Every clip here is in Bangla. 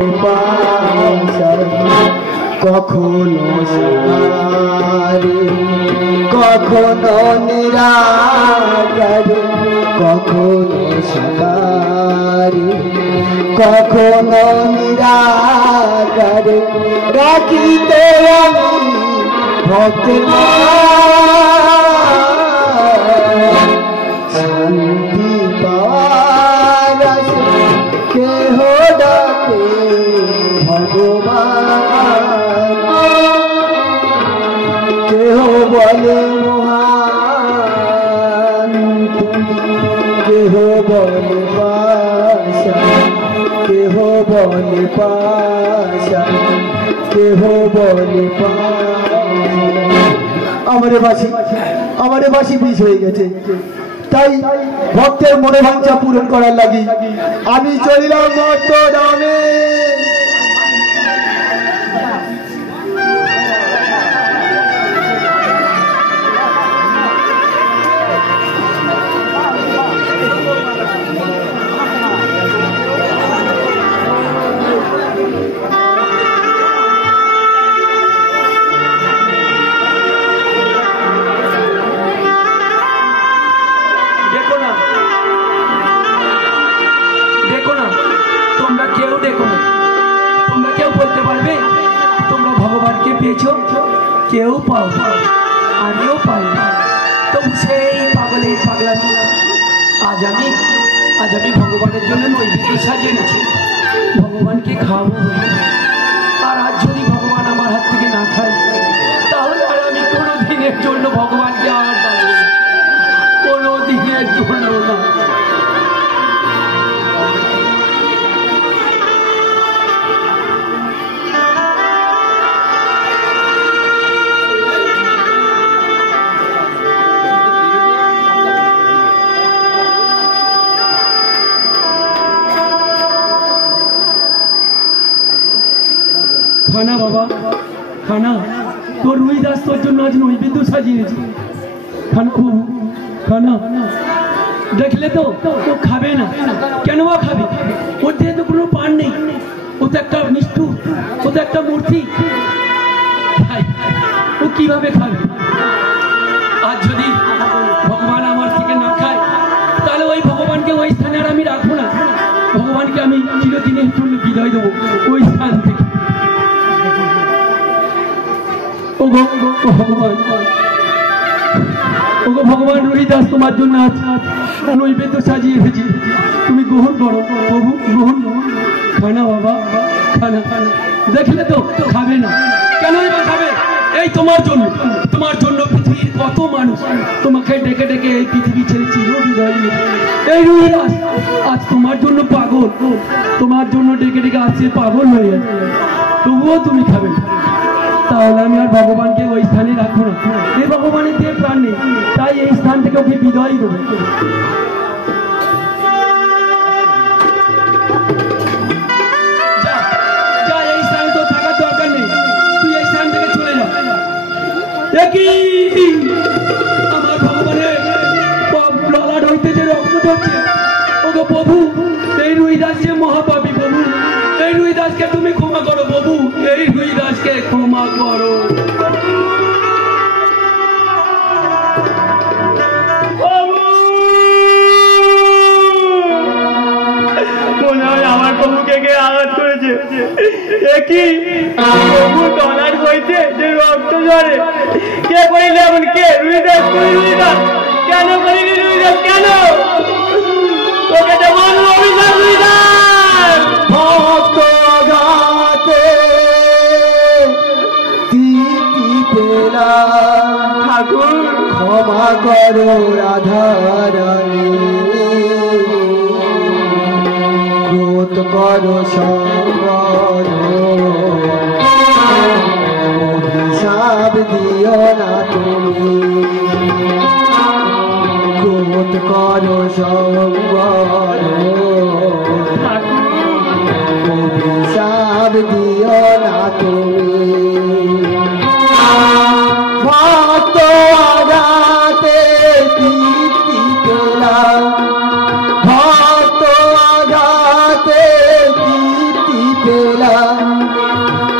কখনো সারে কখনো নিরাকারে কখনো সাকারে কখনো নিরাকারে রাখিতে আমি ভক্তের শান্তি পাওয়ার কেহ ডাকে ভগবান কেহ বলে মহান কেহ বলে পাশা কেহ বলে পাশা কেহ বলে আমারে বাসি বিষ হয়ে গেছে। তাই ভক্তের মনে ভাঞ্ছা পূরণ করার লাগি আমি চলিলাম মর্ত নামে। কেউ পাও আমিও পাই তো সেই পাগলের পাগলামি আজ আমি ভগবানের জন্য নৈবেদ্য সাজিয়ে এনেছি, ভগবানকে খাবো। আর আজ যদি ভগবান আমার হাত থেকে না খায় তাহলে আর আমি কোনো দিনের জন্য ভগবানকে আর পাবো কোনো দিনের জন্য না। খানা বাবা খানা, তোর রুই দাস তোর জন্য আজ নৈবেদ্য সাজিয়েছি। খানা বাবু খানা। দেখলে তো ও খাবে না, কেন বা খাবে? ওর দেহে তো কোনো প্রাণ নেই, ও তো একটা নিষ্ঠুর, ও তো একটা মূর্তি, ও কিভাবে খাবে? আজ যদি ভগবান আমার থেকে না খায় তাহলে ওই ভগবানকে ওই স্থানে আর আমি রাখবো না। ভগবানকে আমি চিরদিনের জন্য বিদায় দেবো ওই স্থান থেকে। ভগবান রুহিদাস তোমার জন্য নৈবেদ্য সাজিয়ে এসেছি, তুমি গ্রহণ করো প্রভু, গ্রহণ করো। খানা বাবা খানা। দেখলে তো খাবে না, কেন খাবে? এই তোমার জন্য পৃথিবীর কত মানুষ তোমাকে ডেকে ডেকে এই পৃথিবী ছেড়ে চিরবিদায় নিয়েছে। এই রুহিদাস আজ তোমার জন্য পাগল, তোমার জন্য ডেকে ডেকে আসছে পাগল হয়ে যাচ্ছে, তবুও তুমি খাবে না। তাহলে আমি আর ভগবানকে ওই স্থানে রাখবো না। এই ভগবানের দিয়ে প্রাণ নেই, তাই এই স্থান থেকে ওকে বিদায় দেবো। যা, এই স্থানে তো থাকার দরকার নেই, তুই এই স্থান থেকে চলে যা। আমার ভগবানের ললাট হইতে যে রক্ত ঝরছে, ওগো প্রভু এই রুহিদাস যে মহাপাপী, প্রভু এই রুহিদাসকে তুমি ক্ষমা করো, প্রভু এই রুহিদাসকে ক্ষমা করো। মনে হয় আমার প্রভুকে কে আঘাত করেছে। কি প্রভু ললাট হইতে যে রক্ত ঝরে, কে করিলে এমন? কে? রুহিদাস। রুহিদাস কেন করিলি? রুহিদাস কেন? তোকে যেমন অভিশাপ রুহিদাস। ভক্ত গাতে ঠাকুর ক্ষমা করো রাধারানী, ক্রোধ করো শঙ্কর, অভিশাপ দিও না তুমি, ক্রোধ করো শঙ্কর, অভিশাপ দিও না তুমি। ভক্ত আঘাতে তৃপ্তি পেলাম, ভক্ত আঘাতে তৃপ্তি পেলাম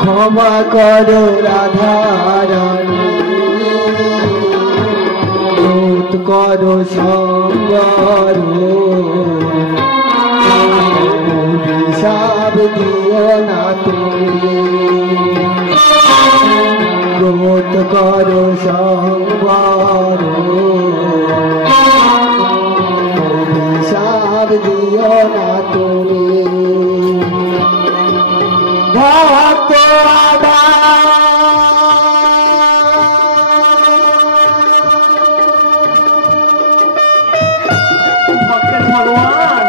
ক্ষমা করো রাধারানী রোধ করো সম্বর অভিশাপ দিও না তুমি রোধ করো সম্বর অভিশাপ দিও না তুমি ভক্ত ভক্তের ভগবান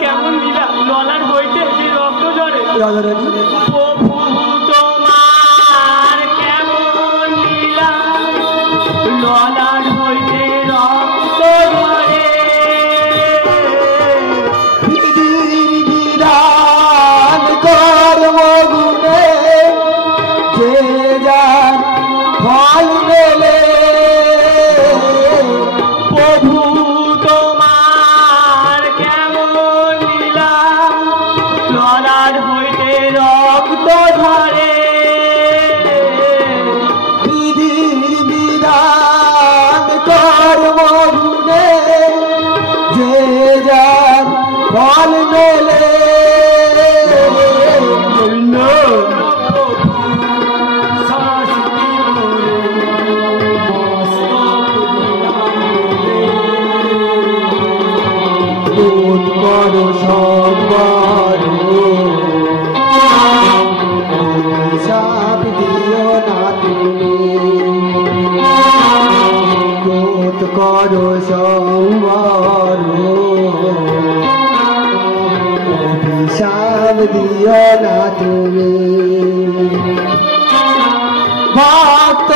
কেমন লীলা ললার হইতে যে রক্ত ঝরে রাধারানী প্রভু তোমার কেমন লীলা ললার হইতে রক্ত ঝরে বিধান কর্মগুণে যে যার ফল মেলে প্রভু ধরে বিধির বিধান কর্মগুণে যে যার ফল মেলে গোবিন্দ রোধ করো সম্বর অভিশাপ দিও না তুমি রোধ করো সম্বর অভিশাপ দিও না তুমি ভক্ত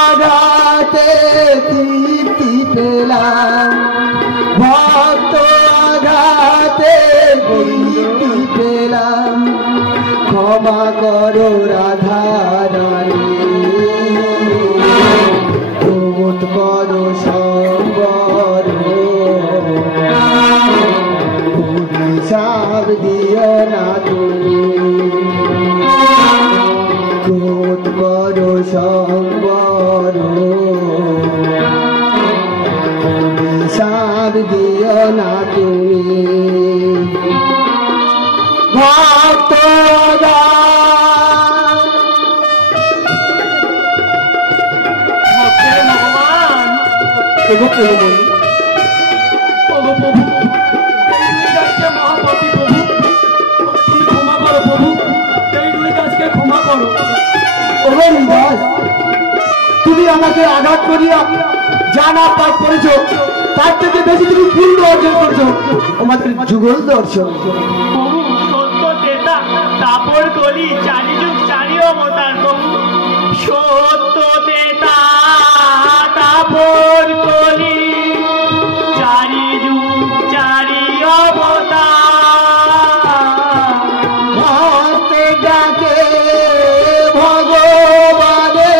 আঘাতে তৃপ্তি পেলাম ভক্ত আঘাতে তৃপ্তি পেলাম ক্ষমা করো রাধারানী রোধ করো সম্বর অভিশাপ দিও না তুমি রোধ করো সম্বর অভিশাপ দিও না তুমি ভক্ত তুমি আমাকে আঘাত করিয়া জানা পাঠ করেছ তার থেকে বেশি তুমি পুণ্য অর্জন করছো আমাদের যুগল দর্শন সত্য চেতা তাপর কলি চারি যুগ চারি অবতার প্রভু সত্য চেতা তাপর কলি চারি যুগ চারি অবতার ভক্তে ডাকে ভগবানে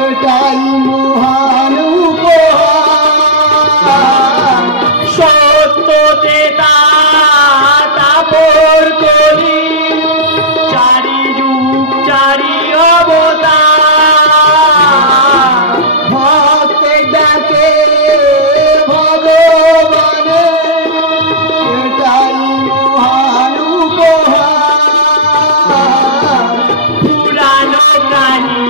এটাই মহান উপহার সত্য চেতা তাপর কলি চারি যুগ চারি অবতার ভক্তে ডাকে ভগবানে এটাই মহান উপহার পুরানো প্রাণী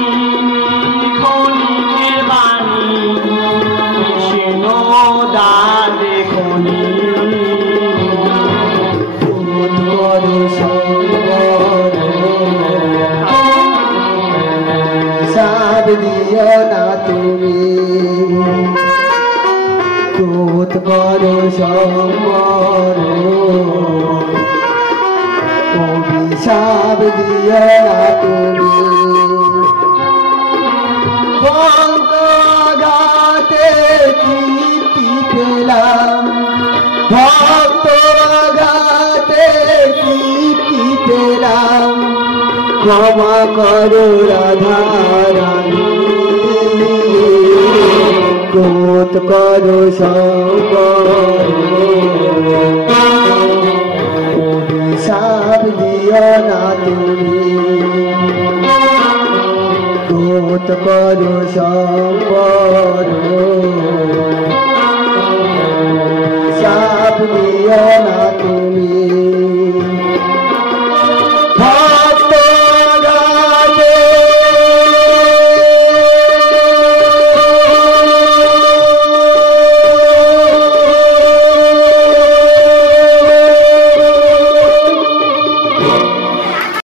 খনিকের বাণী কৃষ্ণ দাদে খনি রোধ করো সম্বর সাব দিও না তুমি রোধ করো সম্বর অভিশাপ দিও না তুমি ভক্ত আঘাতে কীর্তি পেলাম, ভক্ত আঘাতে কীর্তি পেলাম, ক্ষমা করো রাধা রানী, ক্রোধ করো শঙ্কর, অভিশাপ দিও না তুমি, ক্রোধ করো শঙ্কর, অভিশাপ দিও না